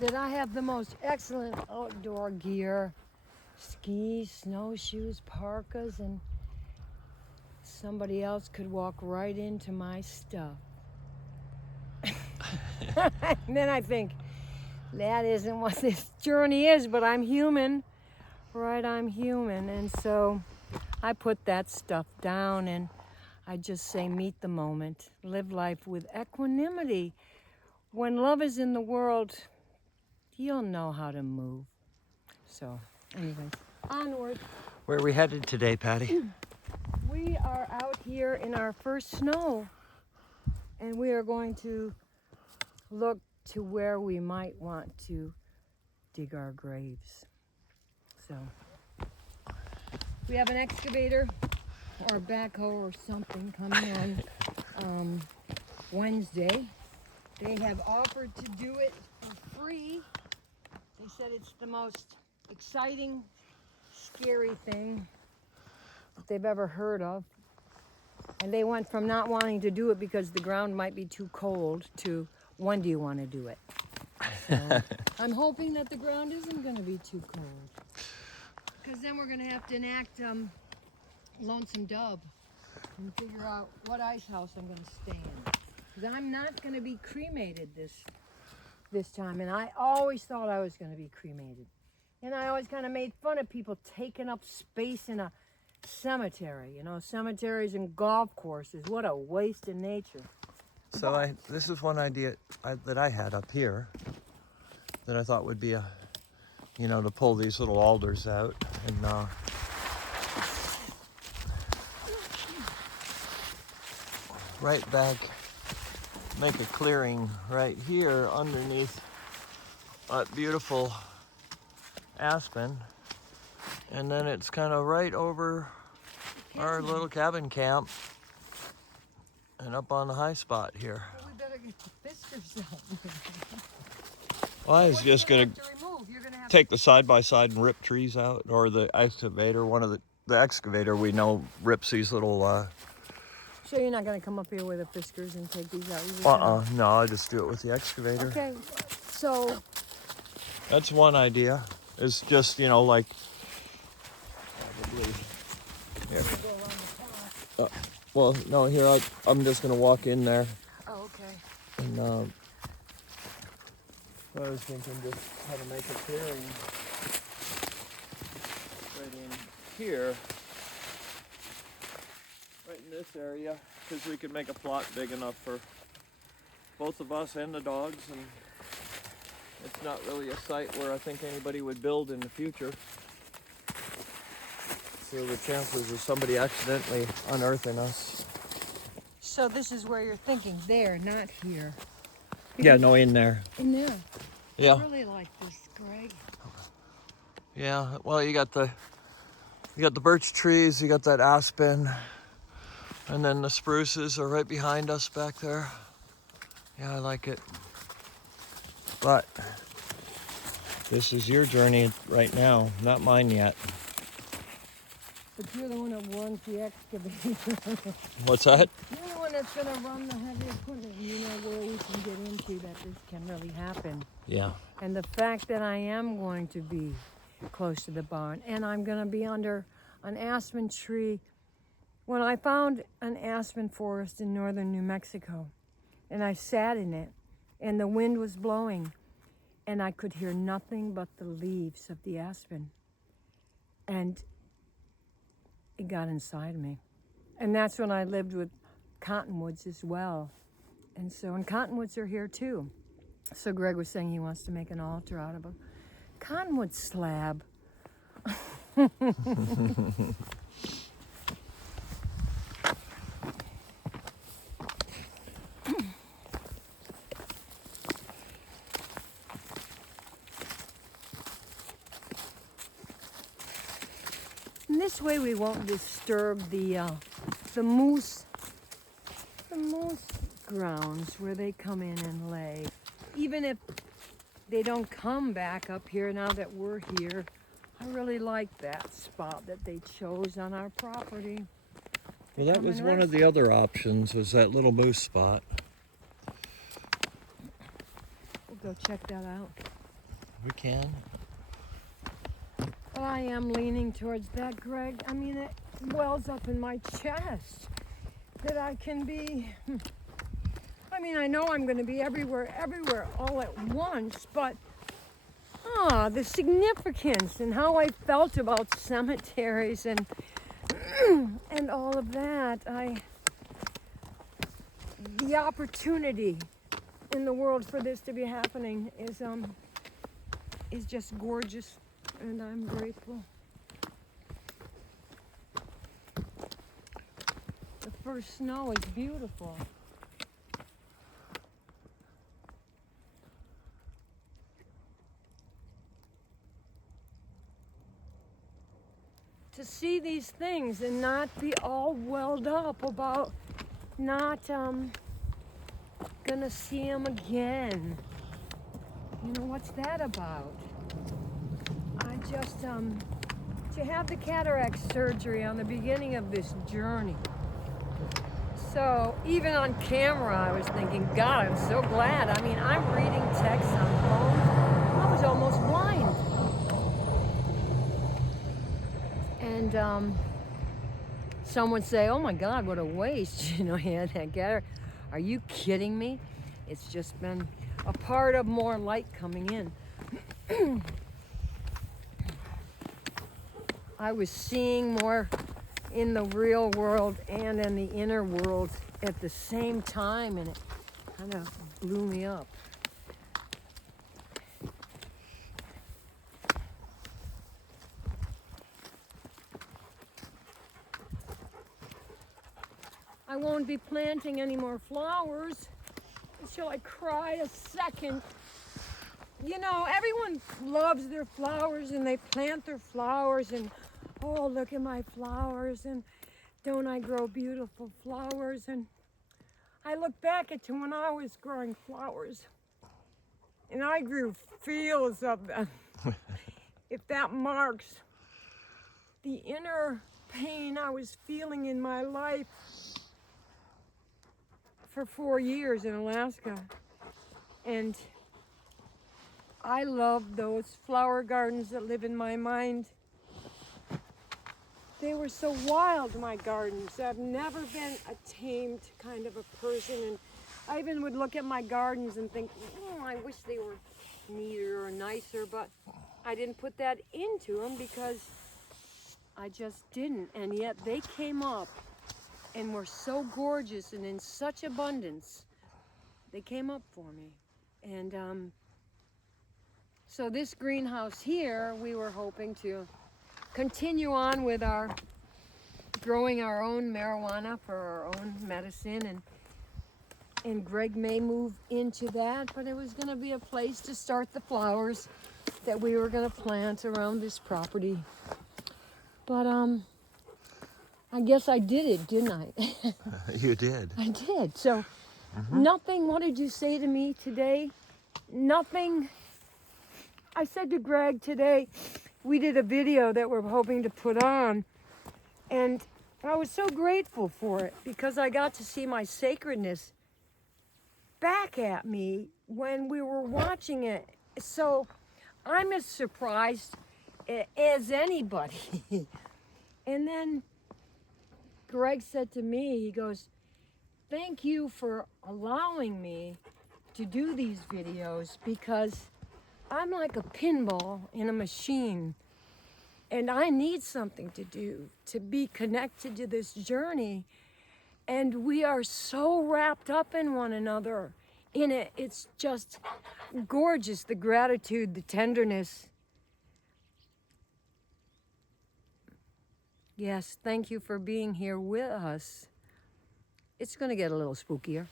that I have the most excellent outdoor gear. Skis, snowshoes, parkas, and somebody else could walk right into my stuff. And then I think, that isn't what this journey is, but I'm human, right? I'm human. And so I put that stuff down and I just say, meet the moment, live life with equanimity. When love is in the world, you'll know how to move. So, anyways, onward. Where are we headed today, Patty? We are out here in our first snow, and we are going to look to where we might want to dig our graves. So, we have an excavator or a backhoe or something coming on Wednesday. They have offered to do it for free. They said it's the most exciting, scary thing that they've ever heard of. And they went from not wanting to do it because the ground might be too cold to, when do you want to do it? So I'm hoping that the ground isn't going to be too cold. Because then we're going to have to enact Lonesome Dove and figure out what ice house I'm going to stay in. Because I'm not going to be cremated this time. And I always thought I was going to be cremated. And I always kind of made fun of people taking up space in a cemetery. You know, cemeteries and golf courses. What a waste of nature. So this is one idea that I had up here that I thought would be to pull these little alders out and right back, make a clearing right here underneath that beautiful aspen, and then it's kind of right over our little cabin camp and up on the high spot here. Well, we better get the Fiskars out. Well, I was just gonna take the side-by-side and rip trees out, or the excavator. The excavator we know rips these little So you're not going to come up here with the Fiskars and take these out? No, I just do it with the excavator. Okay, so That's one idea. It's just, like, probably here. Well, no, here, I'm just going to walk in there. Oh, okay. And I was thinking just how to make a clearing right in here. Right in this area, because we could make a plot big enough for both of us and the dogs, and it's not really a site where I think anybody would build in the future. So the chances of somebody accidentally unearthing us. So this is where you're thinking, there, not here. Yeah, no, in there. In there. Yeah. I really like this, Greg. Yeah, well, you got the birch trees, you got that aspen, and then the spruces are right behind us back there. Yeah, I like it. But this is your journey right now, not mine yet. But you're the one that runs the excavator. What's that? You're the one that's going to run the heavy equipment. You know where we can get into that this can really happen. Yeah. And the fact that I am going to be close to the barn, and I'm going to be under an aspen tree. When I found an aspen forest in northern New Mexico, and I sat in it, and the wind was blowing, and I could hear nothing but the leaves of the aspen. And it got inside me. And that's when I lived with cottonwoods as well. And cottonwoods are here too. So Greg was saying he wants to make an altar out of a cottonwood slab. And this way we won't disturb the moose grounds where they come in and lay. Even if they don't come back up here now that we're here, I really like that spot that they chose on our property. Well, that was one of the other options, was that little moose spot. We'll go check that out. We can. But I am leaning towards that, Greg. I mean, it wells up in my chest that I can be. I mean, I know I'm going to be everywhere all at once, but the significance and how I felt about cemeteries and and all of that. The opportunity in the world for this to be happening is just gorgeous, and I'm grateful. The first snow is beautiful. To see these things and not be all welled up about not gonna see them again. You know, what's that about? I just to have the cataract surgery on the beginning of this journey. So even on camera I was thinking, God, I'm so glad. I mean, I'm reading text on phone. I was almost blind. And some would say, oh my God, what a waste. You know, he had that cataract. Are you kidding me? It's just been a part of more light coming in. I was seeing more in the real world and in the inner world at the same time, and it kind of blew me up. I won't be planting any more flowers until I cry a second. You know, everyone loves their flowers and they plant their flowers and, oh, look at my flowers and don't I grow beautiful flowers? And I look back at when I was growing flowers and I grew fields of them. If that marks the inner pain I was feeling in my life for 4 years in Alaska. And I love those flower gardens that live in my mind. They were so wild, my gardens. I've never been a tamed kind of a person. And I even would look at my gardens and think, I wish they were neater or nicer, but I didn't put that into them because I just didn't. And yet they came up and were so gorgeous and in such abundance. They came up for me. And so this greenhouse here, we were hoping to continue on with our growing our own marijuana for our own medicine, and Greg may move into that, but it was going to be a place to start the flowers that we were going to plant around this property. But I guess I did it, didn't I? You did. I did. So nothing, what did you say to me today? Nothing. I said to Greg today, we did a video that we're hoping to put on, and I was so grateful for it because I got to see my sacredness back at me when we were watching it. So I'm as surprised as anybody. And then Greg said to me, he goes, thank you for allowing me to do these videos because I'm like a pinball in a machine and I need something to do to be connected to this journey. And we are so wrapped up in one another in it. It's just gorgeous, the gratitude, the tenderness. Yes, thank you for being here with us. It's going to get a little spookier.